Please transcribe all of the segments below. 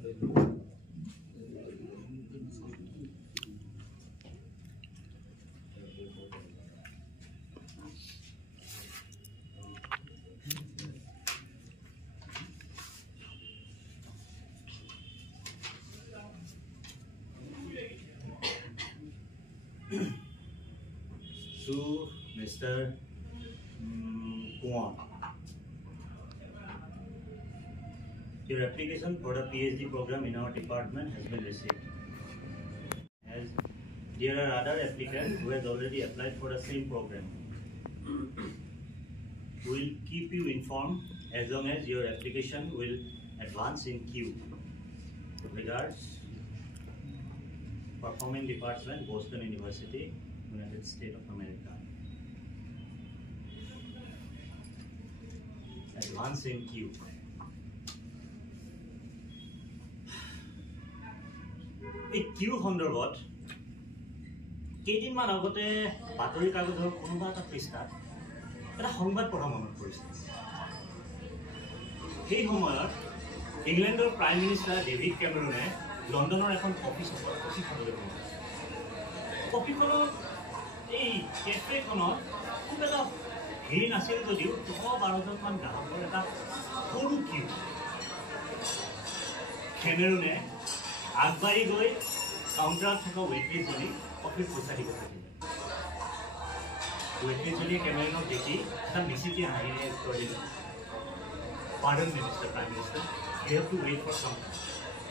To Mr. Kumar, your application for the PhD program in our department has been received. As there are other applicants who has already applied for the same program. We will keep you informed as long as your application will advance in queue. Regards, Performing Department, Boston University, United States of America. Advance in queue. এই Q সন্দৰ্ভত কেইদিনমান আগতে বাতৰি কাগজৰ কোনোবা এটা পৃষ্ঠাত এটা সংবাদ পঢ়া মনত পৰিছে। সেই সময়ত ইংলেণ্ডৰ প্ৰাইম মিনিষ্টাৰ ডেভিড কেমেৰুনে লণ্ডনৰ এখন কফি খাবলৈ গৈছিল। কফিখনত এই কেফেখনত খুব এটা ভিৰ নাছিল যদিও ১০-১২জনমান গ্ৰাহকৰ এটা সৰু কিউ। কেমেৰুনে আগবাঢ়ি গৈ কাউণ্টাৰত থকা ৱেইট্ৰেছজনীক কফিৰ পইচা দিব লাগিলে। ৱেইট্ৰেছজনীয়ে কেমেৰুনক দেখি এটা মিচিকি হাঁহিৰে উত্তৰ দিলে, "Pardon me, Mr. Prime Minister, you have to wait for some time,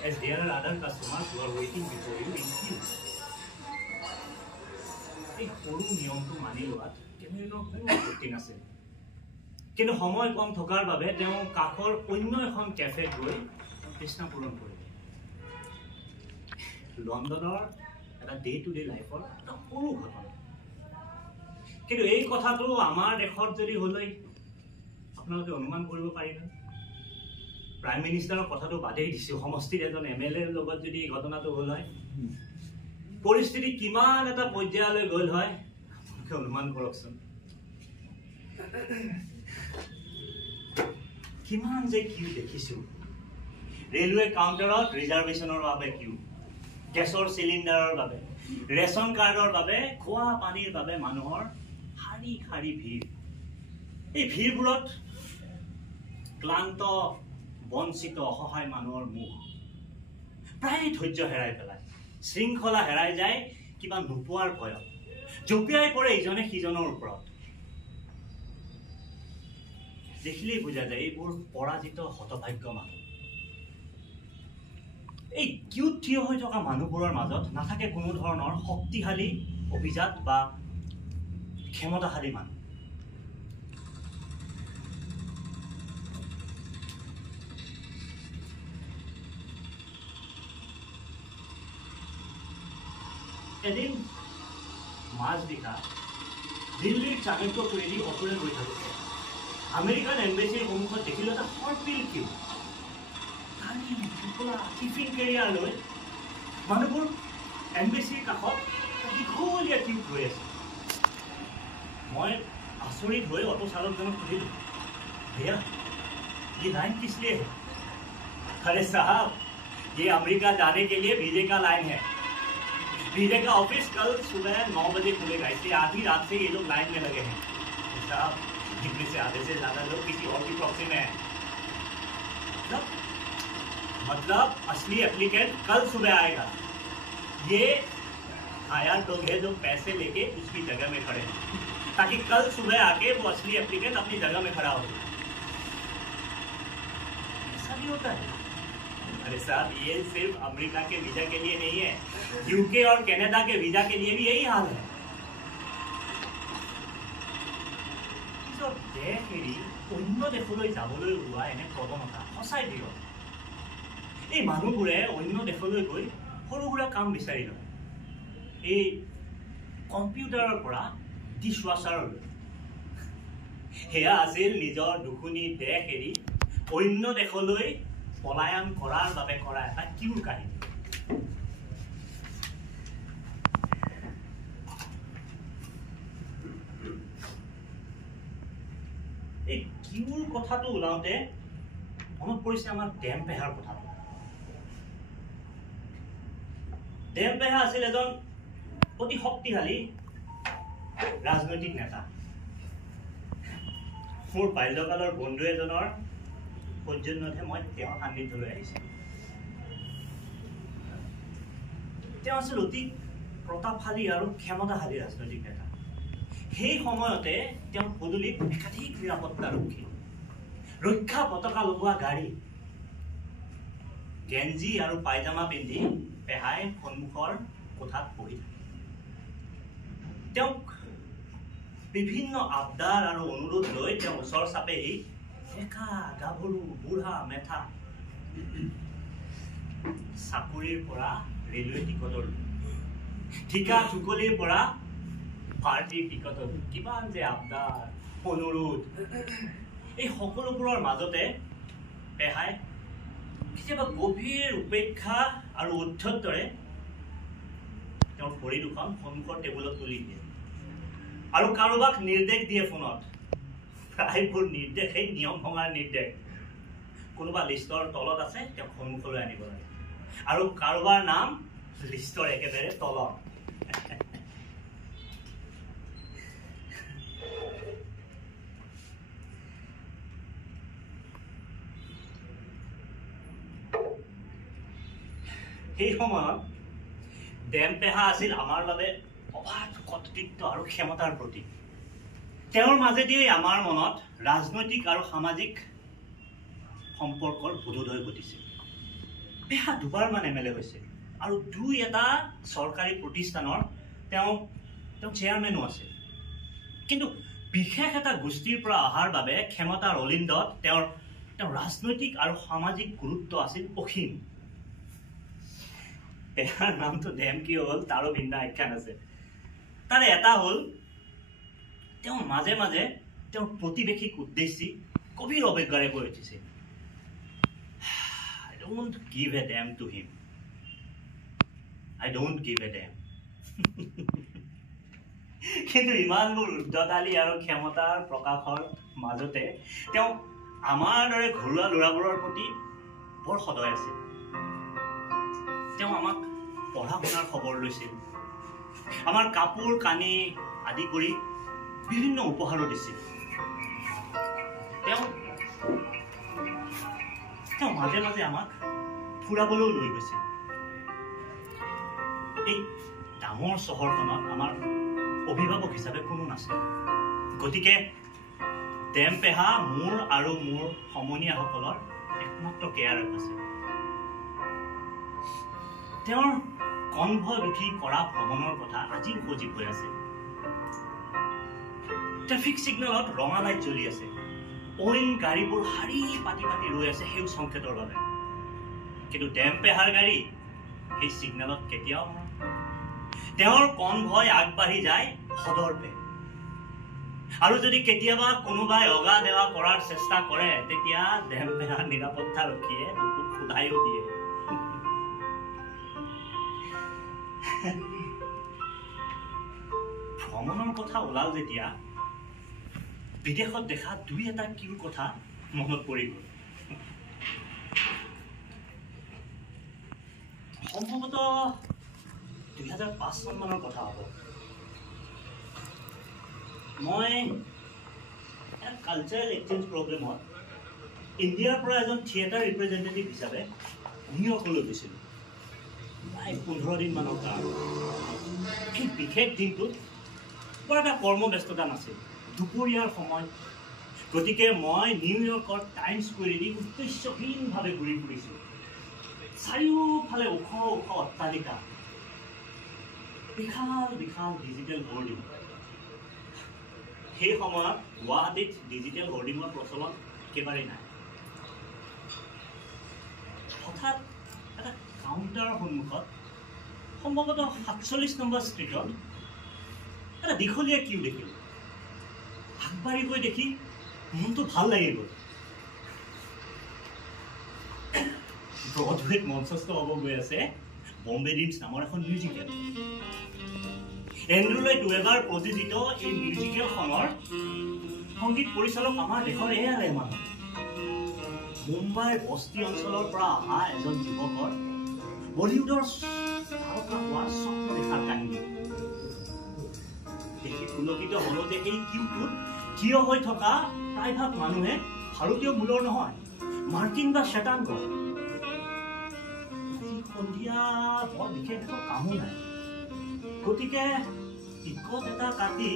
as there are other customers who are waiting before you in queue." এই সৰু নিয়মটো মানি লোৱাত কেমেৰুনৰ কোনো আপত্তি নাছিল, কিন্তু সময় কম থকাৰ বাবে তেওঁ কাষৰ অন্য এখন কেফেত গৈ তৃষ্ণা পূৰণ কৰিলে। লণ্ডনৰ এটা ডে-টু-ডে লাইফৰ এটা সৰু ঘটনা, কিন্তু এই কথাটো আমাৰ দেশত যদি হ'লে আপোনালোকে অনুমান কৰিব পাৰিব। প্ৰাইম মিনিষ্টাৰৰ কথাটো বাদেই দিছোঁ, সমষ্টিৰ এজন MLA ৰ লগত যদি এই ঘটনাটো হ'ল হয়, পৰিস্থিতি কিমান এটা পৰ্যায়লৈ গ'ল হয় আপোনালোকে অনুমান কৰকচোন। কিমান যে কিউ দেখিছোঁ। ৰেলৱে কাউণ্টাৰত ৰিজাৰ্ভেশ্যনৰ বাবে কিউ, গেছৰ চিলিণ্ডাৰৰ বাবে, ৰেচন কাৰ্ডৰ বাবে, খোৱা পানীৰ বাবে মানুহৰ শাৰী শাৰী ভিৰ। এই ভিৰবোৰত ক্লান্ত বঞ্চিত অসহায় মানুহৰ মুখ প্ৰায় ধৈৰ্য হেৰাই পেলায়, শৃংখলা হেৰাই যায় কিবা নোপোৱাৰ ভয়ত, জঁপিয়াই পৰে ইজনে সিজনৰ ওপৰত। দেখিলেই বুজা যায় এইবোৰ পৰাজিত হতভাগ্য মানুহ। এই কিউত থিয় হৈ থকা মানুহবোৰৰ মাজত নাথাকে কোনো ধৰণৰ শক্তিশালী অভিজাত বা ক্ষমতাশালী মানুহ। এদিন মাজনিশা দিল্লীৰ চাণক্যপুৰেদি অটুৰে গৈ থাকোঁতে আমেৰিকান এম্বেচিৰ সন্মুখত দেখিলোঁ এটা সৰ্পিল কিউ। টিফিন কেৰিয়াৰ লৈ মানুহবোৰ এম্বেচিৰ কাষত দীঘলীয়া কিউত ৰৈ আছে। মই আচৰিত হৈ অটো চালকজনক সুধিলোঁ, "भैया ये लाइन किस लिए है?" "अरे साहब, ये अमेरिका जाने के लिए वीजे का लाइन है। वीजे का ऑफिस कल सुबह 9 बजे खुलेगा, इसलिए आधी रात से ये लोग लाइन में लगे हैं। साहब, जिनमें से आधे से ज्यादा लोग किसी और की प्रॉक्सी में हैं। मतलब असली एप्लीकेंट कल सुबह आएगा। ये हायर लोग हैं जो पैसे लेके उसकी जगह में खड़े हैं, ताकि कल सुबह आके वो असली एप्लीकेंट अपनी जगह में खड़ा हो। ऐसा भी होता है? अरे साहब, ये सिर्फ अमेरिका के वीजा के लिए नहीं है, यूके और कनाडा के वीजा के लिए भी यही हाल है। দেশ এৰি অন্য দেশলৈ যাবলৈ ওলোৱা এনে প্ৰৱণতা সঁচাই বিৰল। এই মানুহবোৰে অন্য দেশলৈ গৈ সৰু সুৰা কাম বিচাৰি লয়, এই কম্পিউটাৰৰ পৰা ডিছৱাশ্বাৰলৈ। সেয়া আছিল নিজৰ দুখুনি দেশ এৰি অন্য দেশলৈ পলায়ন কৰাৰ বাবে কৰা এটা কিউৰ কাহিনী। এই কিউৰ কথাটো ওলাওঁতে মনত পৰিছে আমাৰ ডেম পেহাৰ কথাটো। দেম পেহা আছিল এজন অতি শক্তিশালী ৰাজনৈতিক নেতা। মোৰ বাল্যকালৰ বন্ধু এজনৰ সৌজন্যতহে মই তেওঁৰ সান্নিধ্যলৈ আহিছিলোঁ। তেওঁ আছিল অতি প্ৰতাপশালী আৰু ক্ষমতাশালী ৰাজনৈতিক নেতা। সেই সময়তে তেওঁৰ পদূলিত একাধিক নিৰাপত্তাৰক্ষী, ৰক্ষা পতাকা লগোৱা গাড়ী, গেঞ্জি আৰু পায়জামা পিন্ধি পেহাই সন্মুখৰ কোঠাত বহি থাকে। তেওঁক বিভিন্ন আবদাৰ আৰু অনুৰোধ লৈ তেওঁ ওচৰ চাপেহি ডেকা গাভৰু বুঢ়া মেথা, চাকৰিৰ পৰা ৰেলৱে টিকটৰ, ঠিকা ঠুকলিৰ পৰা পাৰ্টিৰ টিকটৰ, কিমান যে আবদাৰ অনুৰোধ। এই সকলোবোৰৰ মাজতে পেহাই কেতিয়াবা গভীৰ উপেক্ষা আৰু উদ্ধতৰে তেওঁৰ ভৰি দুখন সন্মুখৰ টেবুলত তুলি দিয়ে আৰু কাৰোবাক নিৰ্দেশ দিয়ে ফোনত। প্ৰায়বোৰ নিৰ্দেশ সেই নিয়ম ভঙাৰ নিৰ্দেশ। কোনোবা লিষ্টৰ তলত আছে তেওঁক সন্মুখলৈ আনিব লাগে আৰু কাৰোবাৰ নাম লিষ্টৰ একেবাৰে তলত। সেই সময়ত দেম পেহা আছিল আমাৰ বাবে অবাধ কৰ্তৃত্ব আৰু ক্ষমতাৰ প্ৰতীক। তেওঁৰ মাজেদিয়ে আমাৰ মনত ৰাজনৈতিক আৰু সামাজিক সম্পৰ্কৰ বোধোদয় ঘটিছিল। পেহা দুবাৰমান MLA হৈছিল আৰু দুই এটা চৰকাৰী প্ৰতিষ্ঠানৰ তেওঁ চেয়াৰমেনো আছিল। কিন্তু বিশেষ এটা গোষ্ঠীৰ পৰা অহাৰ বাবে ক্ষমতাৰ অলিন্দত তেওঁৰ ৰাজনৈতিক আৰু সামাজিক গুৰুত্ব আছিল অসীম। পেহাৰ নামটো দেম কিয় হ'ল তাৰো ভিন্ন আখ্যান আছে। তাৰে এটা হ'ল তেওঁ মাজে মাজে তেওঁৰ প্ৰতিবেশীক উদ্দেশ্যি গভীৰ অৱজ্ঞাৰে কৈ উঠিছিল, I don't give a damn to him. I don't give a damn. কিন্তু ইমানবোৰ উদ্ধতালি আৰু ক্ষমতাৰ প্ৰকাশৰ মাজতে তেওঁ আমাৰ দৰে ঘৰুৱা ল'ৰাবোৰৰ প্ৰতি বৰ সদয় আছিল। তেওঁ আমাক পঢ়া শুনাৰ খবৰ লৈছিল, আমাৰ কাপোৰ কানি আদি কৰি বিভিন্ন উপহাৰো দিছিল। তেওঁ মাজে মাজে আমাক ফুৰাবলৈও লৈ গৈছিল। এই ডাঙৰ চহৰখনত আমাৰ অভিভাৱক হিচাপে কোনো নাছিল। গতিকে দেম পেহা মোৰ আৰু মোৰ সমনীয়াসকলৰ একমাত্ৰ কেয়াৰ আছিল। তেওঁৰ কনভয়ত উঠি কৰা ভ্ৰমণৰ কথা আজিও সজীৱ হৈ আছে। ট্ৰেফিক ছিগনেলত ৰঙা লাইট জ্বলি আছে, অইন গাড়ীবোৰ শাৰী পাতি পাতি ৰৈ আছে সেউজ সংকেতৰ বাবে। কিন্তু দেম পেহাৰ গাড়ী সেই ছিগনেলত কেতিয়াও তেওঁৰ কনভয় আগবাঢ়ি যায় সদৰ্পে। আৰু যদি কেতিয়াবা কোনোবাই অগা দেৱা কৰাৰ চেষ্টা কৰে তেতিয়া দেম পেহাৰ নিৰাপত্তাৰক্ষীয়ে বুকুত সোধাইও দিয়ে। ভ্ৰমণৰ কথা ওলাল যেতিয়া বিদেশত দেখা দুই এটা কিউ কথা মনত পৰি গ'ল। সম্ভৱতঃ 2005 চনমানৰ কথা হ'ব। মই কালচাৰেল এক্সচেঞ্জ প্ৰগ্ৰেমত ইণ্ডিয়াৰ পৰা এজন থিয়েটাৰ ৰিপ্ৰেজেণ্টেটিভ হিচাপে নিউয়ৰ্কলৈ গৈছিলোঁ প্ৰায় 15 দিনমানৰ কাৰণে। সেই বিশেষ দিনটোত বৰ এটা কৰ্মব্যস্ততা নাছিল, দুপৰীয়াৰ সময়। গতিকে মই নিউয়ৰ্কৰ টাইমছ স্কুৱেৰেদি উদ্দেশ্যহীনভাৱে ঘূৰি ফুৰিছোঁ। চাৰিওফালে ওখ ওখ অট্টালিকা, বিশাল বিশাল ডিজিটেল হোৰ্ডিং। সেই সময়ত গুৱাহাটীত ডিজিটেল হোৰ্ডিঙৰ প্ৰচলন একেবাৰেই নাই। হঠাৎ এটা কাউণ্টাৰৰ সন্মুখত, সম্ভৱতঃ 47 নম্বৰ ষ্ট্ৰীটত এটা দীঘলীয়া কিউ দেখিলোঁ। আগবাঢ়ি গৈ দেখি মনটো ভাল লাগি গ'ল। ব্ৰডৱেত মঞ্চস্থ হ'ব গৈ আছে বম্বে ড্ৰিমছ নামৰ এখন মিউজিকেল। এণ্ড্ৰু ল'য়ড ৱেবাৰ প্ৰযোজিত এই মিউজিকেলখনৰ সংগীত পৰিচালক আমাৰ দেশৰ এয়াৰ ৰেহমান। মুম্বাইৰ বস্তি অঞ্চলৰ পৰা অহা এজন যুৱকৰ বলিউডৰ তাৰকা হোৱাৰ স্বপ্ন দেখাৰ কাহিনী দেখি পুলকিত হলো যে এই কিউটোত থিয় হৈ থকা প্ৰায়ভাগ মানুহে ভাৰতীয় মূলৰ নহয়, মাৰ্কিন বা শ্বেতাংগ। আজি সন্ধিয়া বৰ বিশেষ কামো নাই, গতিকে টিকট এটা কাটি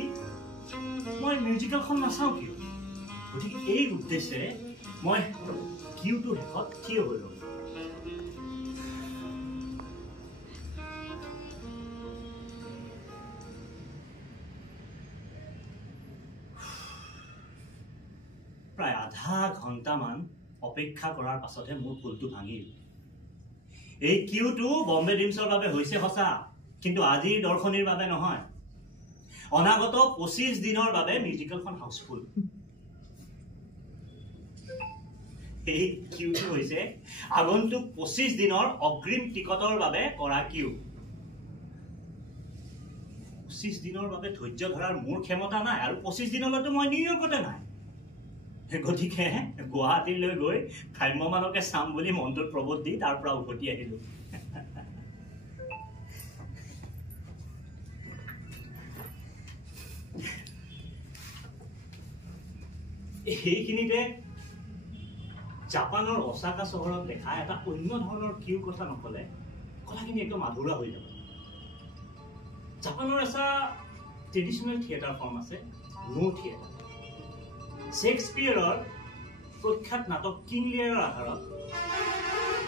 মই মিউজিকেলখন নাচাওঁ কিয়? গতিকে এই উদ্দেশ্যে মই কিউটোৰ শেষত থিয় হৈ লওঁ। প্ৰায় আধা ঘণ্টামান অপেক্ষা কৰাৰ পাছতহে মোৰ ফুলটো ভাঙিল। এই কিউটো বম্বে ড্ৰিমছৰ বাবে হৈছে সঁচা, কিন্তু আজিৰ দৰ্শনীৰ বাবে নহয়। অনাগত 25 দিনৰ বাবে মিউজিকেলখন হাউচফুল। এই কিউটো হৈছে আগন্তুক 25 দিনৰ অগ্ৰিম টিকটৰ বাবে কৰা কিউ। 25 দিনৰ বাবে ধৈৰ্য ধৰাৰ মোৰ ক্ষমতা নাই, আৰু 25 দিনলৈতো মই নিউয়ৰ্কতে নাই। গতিকে গুৱাহাটীলৈ গৈ ভ্ৰাম্যমানকে চাম বুলি মনটোত প্ৰবোধ দি তাৰ পৰা উভতি আহিলো। এইখিনিতে জাপানৰ অচাকা চহৰত দেখা এটা অন্য ধৰণৰ কিউ কথা নকলে কথাখিনি একদম আধৰুৱা হৈ যাব। জাপানৰ এটা ট্ৰেডিশ্যনেল থিয়েটাৰ ফৰ্ম আছে, নো থিয়েটাৰ। শ্বেক্সপিয়াৰৰ প্ৰখ্যাত নাটক কিং লিয়েৰৰ আধাৰত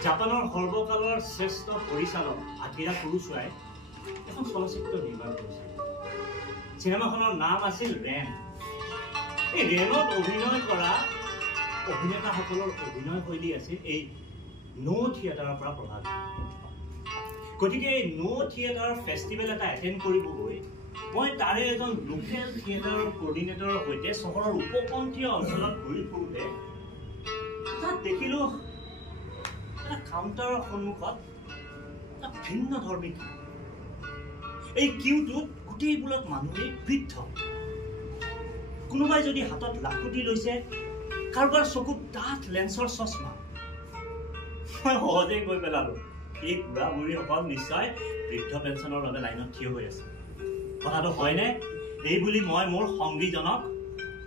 জাপানৰ সৰ্বকালৰ শ্ৰেষ্ঠ পৰিচালক আকিৰা কুৰোছাৱাই এখন চলচ্চিত্ৰ নিৰ্মাণ কৰিছিল। চিনেমাখনৰ নাম আছিল ৰেন। এই ৰেনত অভিনয় কৰা অভিনেতাসকলৰ অভিনয় শৈলী আছিল এই নো থিয়েটাৰৰ পৰা প্ৰভাৱিত। গতিকে এই নো থিয়েটাৰ ফেষ্টিভেল এটা এটেণ্ড কৰিব গৈ মই তাৰে এজন লোকেল থিয়েটাৰৰ কোঅৰ্ডিনেটৰৰ সৈতে চহৰৰ উপকণ্ঠীয় অঞ্চলত ঘূৰি ফুৰোতে তাত দেখিলো এটা কাউণ্টাৰৰ সন্মুখত এটা ভিন্ন ধৰ্মী কিউ। এই কিউটোত গোটেইবোৰত মানুহে বৃদ্ধ। কোনোবাই যদি হাতত লাখুটি লৈছে, কাৰোবাৰ চকুত ডাঠ লেন্সৰ চশমা। মই সহজে গৈ পেলালো এই বুঢ়া বুঢ়ীসকল নিশ্চয় বৃদ্ধ পেঞ্চনৰ বাবে লাইনত থিয় হৈ আছে। কথাটো হয়নে? এই বুলি মই মোৰ সংগীজনক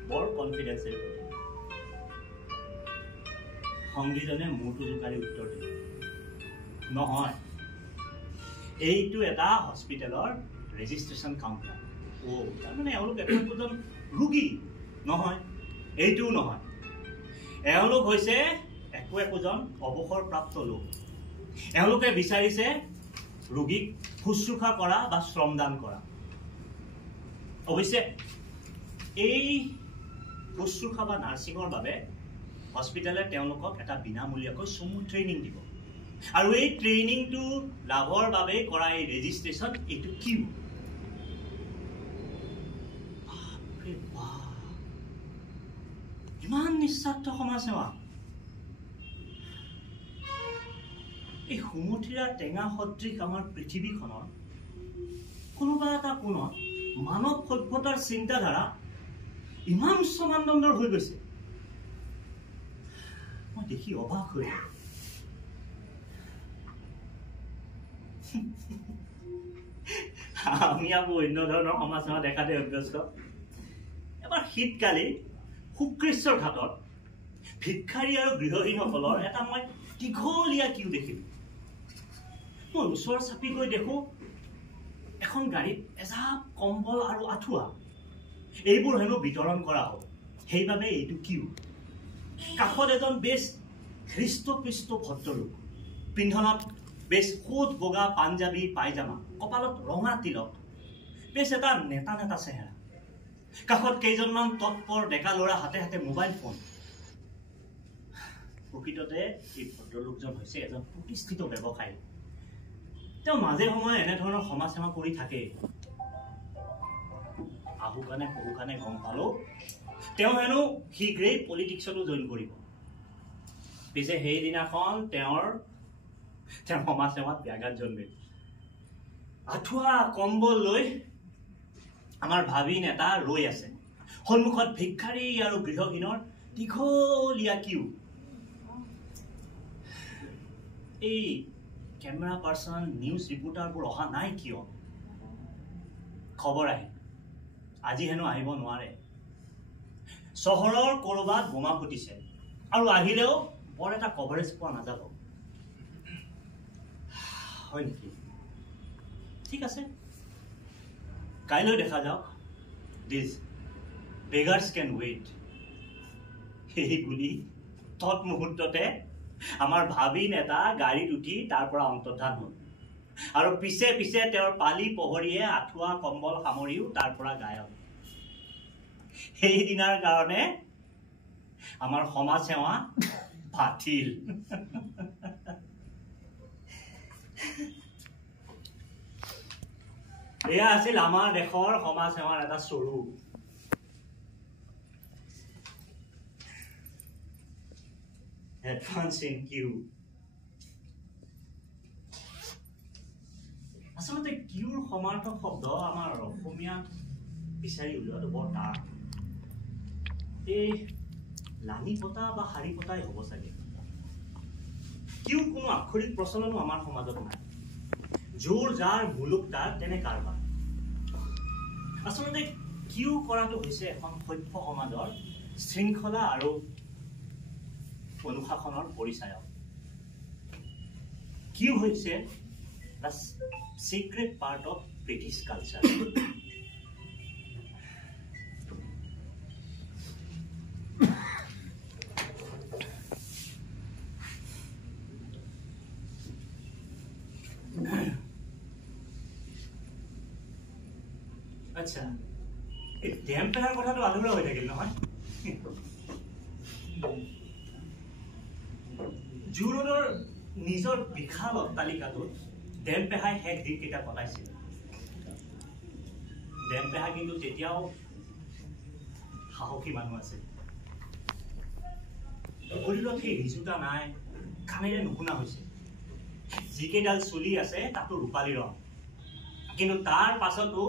বৰ কনফিডেন্সেৰে সুধিলো। সংগীজনে মূৰটো জোকাৰি উত্তৰ দিলে, নহয়, এইটো এটা হস্পিটেলৰ ৰেজিষ্ট্ৰেশ্যন কাউণ্টাৰ। তাৰমানে এওঁলোক একোজন ৰোগী নহয়, এইটোও নহয়। এওঁলোক হৈছে একোজন অৱসৰপ্ৰাপ্ত লোক। এওঁলোকে বিচাৰিছে ৰোগীক শুশ্ৰূষা কৰা বা শ্ৰমদান কৰা। অৱশ্যে এই শুশ্ৰূষা বা নাৰ্ছিঙৰ বাবে হস্পিটেলে তেওঁলোকক এটা বিনামূলীয়াকৈ চমু ট্ৰেইনিং দিব, আৰু এই ট্ৰেইনিংটো লাভৰ বাবে কৰা এই ৰেজিষ্ট্ৰেশ্যন, এইটো কিউ। ইমান নিস্বাৰ্থ সমাজসেৱা। এই সুমথিৰা টেঙা সদৃশ আমাৰ পৃথিৱীখনৰ কোনোবা এটা কোণত মানৱ সভ্যতাৰ চিন্তাধাৰা ইমান উচ্চ মানদণ্ডৰ হৈ গৈছে, মই দেখি অবাক হৈ আমি আকৌ অন্য ধৰণৰ সমাজসেৱা দেখাতে অভ্যস্ত। এবাৰ শীতকালি শুক্ৰেশ্বৰ ঘাটত ভিক্ষাৰী আৰু গৃহহীনসকলৰ এটা মই দীঘলীয়া কিউ দেখিলো। মই ওচৰ চাপি গৈ দেখো এখন গাড়ীত এজাপ কম্বল আৰু আঁঠুৱা এইবোৰ হেনো বিতৰণ কৰা হ'ল, সেইবাবে এইটো কিউ। কাষত এজন বেছ হৃষ্টপুষ্ট ভদ্ৰলোক, পিন্ধনত বেছ সোঁত বগা পাঞ্জাবী পায়জামা, কপালত ৰঙা তিলক, বেছ এটা নেতা নেতা চেহেৰা। কাষত কেইজনমান তৎপৰ ডেকা ল'ৰা হাতে হাতে মোবাইল ফোন। প্ৰকৃততে এই ভদ্ৰলোকজন হৈছে এজন প্ৰতিষ্ঠিত ব্যৱসায়ী। তেওঁ মাজে সময়ে এনেধৰণৰ সমাজসেৱা কৰি থাকে। আহুকানে পহুকানে গম পালো তেওঁ হেনো শীঘ্ৰেই পলিটিক্সতো জইন কৰিব। পিছে সেইদিনাখন তেওঁৰ সমাজসেৱাত ব্যাঘাত জন্মিল। আঁঠুৱা কম্বল লৈ আমাৰ ভাবি নেতা ৰৈ আছে। সন্মুখত ভিক্ষাৰী আৰু গৃহহীনৰ দীঘলীয়া কিউ। এই কেমেৰা পাৰ্চন নিউজ ৰিপৰ্টাৰবোৰ অহা নাই কিয়? খবৰ আহে আজি হেনো আহিব নোৱাৰে। চহৰৰ কৰবাত বোমা ফুটিছে আৰু আহিলেও বৰ এটা কভাৰেজ পোৱা নাযাব। হয় নেকি? ঠিক আছে, কাইলৈ দেখা যাওক। দিছ বেগাৰ্ছ কেন ৱেইট। সেই বুলি তৎমুহূৰ্ততে আমাৰ ভাবি নেতা গাড়ীত উঠি তাৰ পৰা অন্তৰ্ধান হ'ল আৰু পিছে পিছে তেওঁৰ পালি পহৰীয়ে আঁঠুৱা কম্বল সামৰিও তাৰ পৰা গায়ব। সেইদিনাৰ কাৰণে আমাৰ সমাজ সেৱা বাতিল। এয়া আছিল আমাৰ দেশৰ সমাজ সেৱাৰ এটা স্বৰূপ। Advancing queue. আচলতে কিউৰ সমাৰ্থক শব্দ আমাৰ অসমীয়াত বিচাৰি উলিওৱাটো বৰ টান। এই লানি পতা বা শাৰী পতাই হ'ব চাগে। কিউৰ কোনো আক্ষৰিক প্ৰচলনো আমাৰ সমাজত নাই। জোৰ যাৰ মুলুক তাৰ তেনে কাৰবাৰ। আচলতে কিউ কৰাটো হৈছে এখন সভ্য সমাজৰ শৃংখলা আৰু অনুশাসনৰ পৰিচায়ক। কিউ হৈছে the secret part of British culture. আচ্ছা, এই ডেম পেহাৰ কথাটো আধৰুৱা হৈ থাকিল নহয়। জু ৰোডৰ নিজৰ বিশাল অট্টালিকাটোত ডেম পেহাই শেষ দিনকেইটা কটাইছিল। ডেম পেহা কিন্তু তেতিয়াও সাহসী মানুহ আছিল। শৰীৰত সেই ৰিজুতা নাই, কাণেৰে নুশুনা হৈছে। যিকেইডাল চুলি আছে তাতো ৰূপালী ৰং, কিন্তু তাৰ পাছতো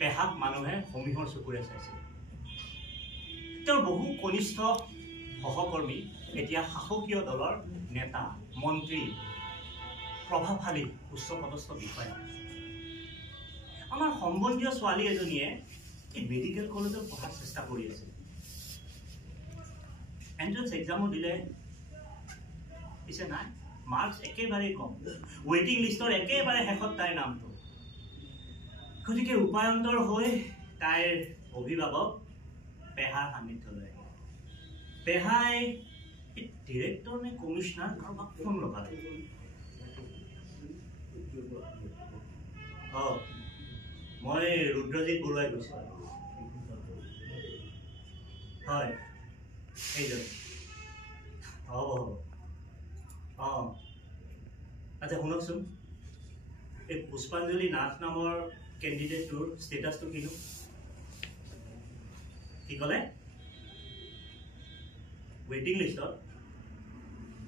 পেহাক মানুহে সমীহৰ চকুৰে চাইছিল। তেওঁৰ বহু কনিষ্ঠ সহকৰ্মী এতিয়া শাসকীয় দলৰ নেতা, মন্ত্ৰী, প্ৰভাৱশালী উচ্চপদস্থ বিষয়া। আমাৰ সম্বন্ধীয় ছোৱালী এজনীয়ে এই মেডিকেল কলেজত পঢ়াৰ চেষ্টা কৰি আছে। এন্ট্ৰেন্স এক্সামো দিলে, পিছে নাই, মাৰ্কছ একেবাৰে কম। ৱেইটিং লিষ্টৰ একেবাৰে শেষত তাইৰ নামটো। গতিকে উপায়ন্তৰ হৈ তাইৰ অভিভাৱক পেহাৰ সান্নিধ্যলৈ আহিল। পেহাই ডিৰেক্টৰ নে কমিশনাৰ কাৰোবাক ফোন লগালে। মই ৰুদ্ৰজিৎ বৰুৱাই কৈছোঁ। হয়, সেইজন হ'ব হ'ব। আচ্ছা শুনকচোন, এই পুষ্পাঞ্জলি নাথ নামৰ কেণ্ডিডেটটোৰ ষ্টেটাছটো কিনো? কি ক'লে? ৱেইটিং লিষ্টত?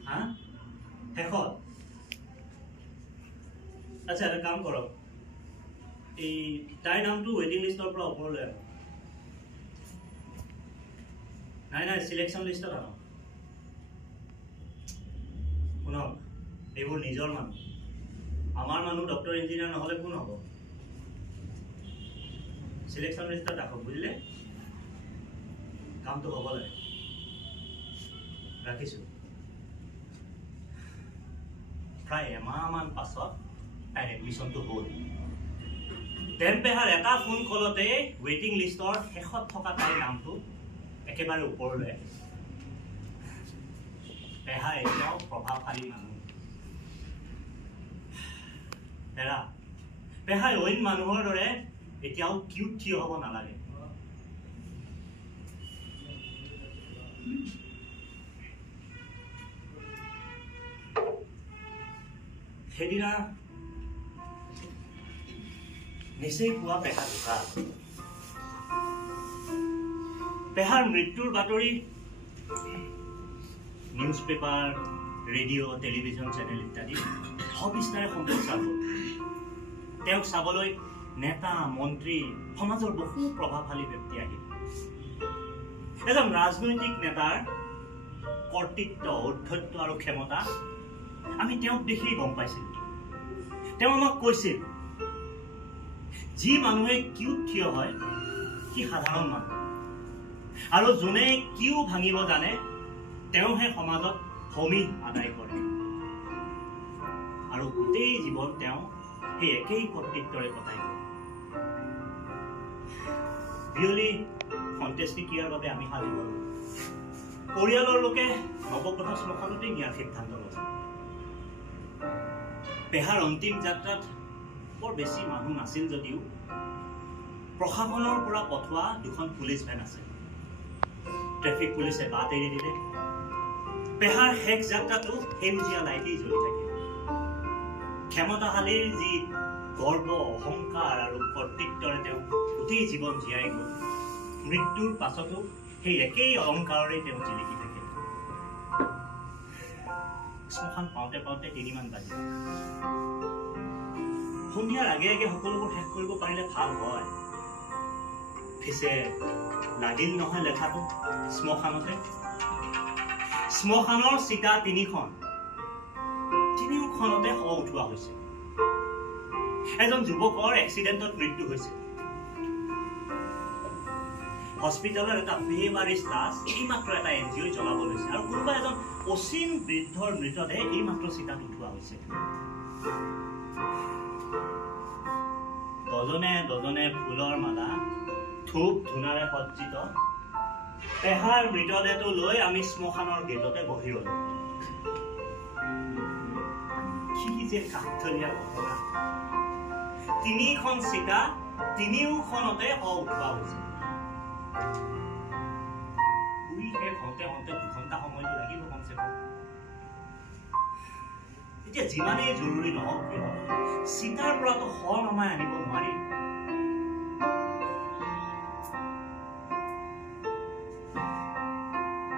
হা, শেষত? আচ্ছা এটা কাম কৰক, এই তাইৰ নামটো ৱেইটিং লিষ্টৰ পৰা ওপৰলৈ আনক। নাই নাই, চিলেকশ্যন লিষ্টত আনক। শুনক, এইবোৰ নিজৰ মানুহ। আমাৰ মানুহ ডক্টৰ ইঞ্জিনিয়াৰ নহ'লে কোন হ'ব? চিলেকশ্যন লিষ্টত ৰাখক, বুজিলে? কামটো হ'ব লাগে। ৰাখিছোঁ। প্ৰায় এমাহমান পাছত তাইৰ এডমিশ্যনটো হ'ল। ডেম পেহাৰ এটা ফোন কলতে ৱেইটিং লিষ্টৰ শেষত থকা তাইৰ নামটো একেবাৰে ওপৰলৈ আহিছে। পেহা এতিয়াও প্ৰভাৱশালী মানুহ। পেহাই অইন মানুহৰ দৰে এতিয়াও কিউত থিয় হ'ব নালাগে। সেইদিনা নিচেই পুৱা পেহা ঢুকাল। পেহাৰ মৃত্যুৰ বাতৰি news paper, radio', television channel ইত্যাদি সবিস্তাৰে সম্প্ৰচাৰ হ'ল। তেওঁক চাবলৈ নেতা, মন্ত্ৰী, সমাজৰ বহু প্ৰভাৱশালী ব্যক্তি আহিল। এজন ৰাজনৈতিক নেতাৰ কৰ্তৃত্ব, ঔদ্ধত্য আৰু ক্ষমতা আমি তেওঁক দেখিয়েই গম পাইছিলোঁ। তেওঁ আমাক কৈছিল যি মানুহে কিউত থিয় হয় সি সাধাৰণ মানুহ আৰু যোনে কিউ ভাঙিব জানে তেওঁহে সমাজত সমীহ আদায় কৰে আৰু গোটেই জীৱন তেওঁ সেই একেই কৰ্তৃত্বৰে কটাই গ'ল। বিয়লি সন্তেষ্টি ক্ৰিয়াৰ বাবে আমি সাজু হ'লো। পৰিয়ালৰ লোকে নৱগ্ৰহ শ্মশানতেই নিয়াৰ সিদ্ধান্ত লৈছে। পেহাৰ অন্তিম যাত্ৰাত বৰ বেছি মানুহ নাছিল যদিও প্ৰশাসনৰ পৰা পঠোৱা 2খন পুলিচ ভেন আছে। ট্ৰেফিক পুলিচে বাট এৰি দিলে। পেহাৰ শেষ যাত্ৰাটো সেউজীয়া লাইটেই জ্বলি থাকে। ক্ষমতাশালীৰ যি গৰ্ব অহংকাৰ আৰু কৰ্তৃত্বৰে তেওঁ গোটেই জীৱন জীয়াই গ'ল, মৃত্যুৰ পাছতো সেই একেই অলংকাৰৰে তেওঁ জিলিকি থাকে। শ্মশান পাওঁতে পাওঁতে 3মান বাজিল। সন্ধিয়াৰ আগে আগে সকলোবোৰ শেষ কৰিব পাৰিলে ভাল হয়। পিছে লাগিল নহয় লেখাটো শ্মশানতে। শ্মশানৰ চিতা 3খন, 3খনতে শৱ উঠোৱা হৈছে। এজন যুৱকৰ এক্সিডেণ্টত মৃত্যু হৈছে। হস্পিটেলৰ এটা বেমাৰীৰ লাশ এইমাত্ৰ এটা NGO জ্বলাব লৈছে আৰু কোনোবা এজন অচিন বৃদ্ধৰ মৃতদেহ এইমাত্ৰ চিতাত উঠোৱা হৈছে। ডজনে ডজনে ফুলৰ মালা ধূপ ধূনাৰে সজ্জিত পেহাৰ মৃতদেহটো লৈ আমি শ্মশানৰ গেটতে বহি ৰলো। কি যে কাঠলীয়া ঘটনা! 3খন চিতা 3খনতে শৱ উঠোৱা হৈছে। শুই শেষ হওঁতে 2 ঘণ্টা সময়টো লাগিব কমচে কম। এতিয়া যিমানেই জৰুৰী নহওক কিয় চিতাৰ পৰাতো শৱ নমাই আনিব নোৱাৰি।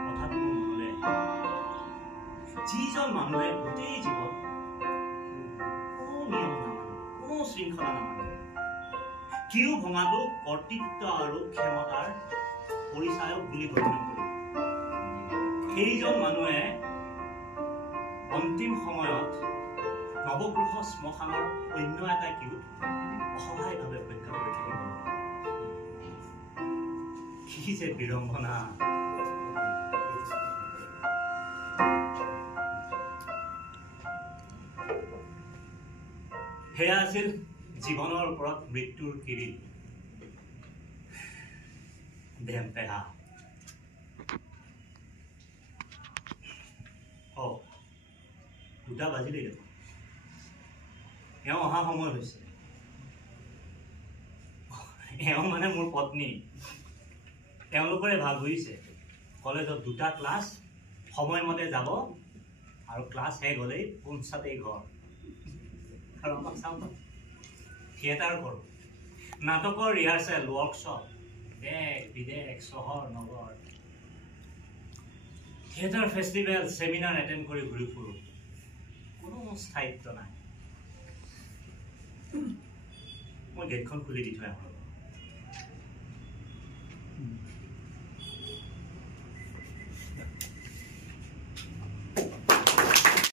কথাটো মনলৈ যিজন মানুহে গোটেই জীৱন কোনো নিয়ম নামানে, কোনো শৃংখলা নামানে, কিয় ভঙাটো কৰ্তৃত্ব আৰু ক্ষমতাৰ পৰিচায়ক বুলি গণ্য কৰে, সেইজন মানুহে অন্তিম সময়ত নৱগ্ৰহ শ্মশানৰ অন্য এটা কিউত অসহায়ভাৱে অপেক্ষা কৰি থাকিব। কি যে বিড়ম্বনা! সেয়া আছিল জীৱনৰ ওপৰত মৃত্যুৰ কিৰিট। পেহা 2টা বাজিলেই দেখোন। এওঁ অহা সময় হৈছে। এওঁ মানে মোৰ পত্নী। তেওঁলোকৰে ভাল বুজিছে। কলেজত 2টা ক্লাছ সময়মতে যাব আৰু ক্লাছ শেষ হ'লেই পঞ্চাতেই ঘৰ। আৰু আমাক চাওঁ থিয়েটাৰ কৰোঁ, নাটকৰ ৰিহাৰ্চেল, ৱৰ্কশ্বপ, দেশ বিদেশ চহৰ নগৰ, থিয়েটাৰ ফেষ্টিভেল, ছেমিনাৰ এটেণ্ড কৰি ঘূৰি ফুৰোঁ। কোনো স্থায়িত্ব নাই। মই গেটখন খুলি দি থৈ আহোঁ।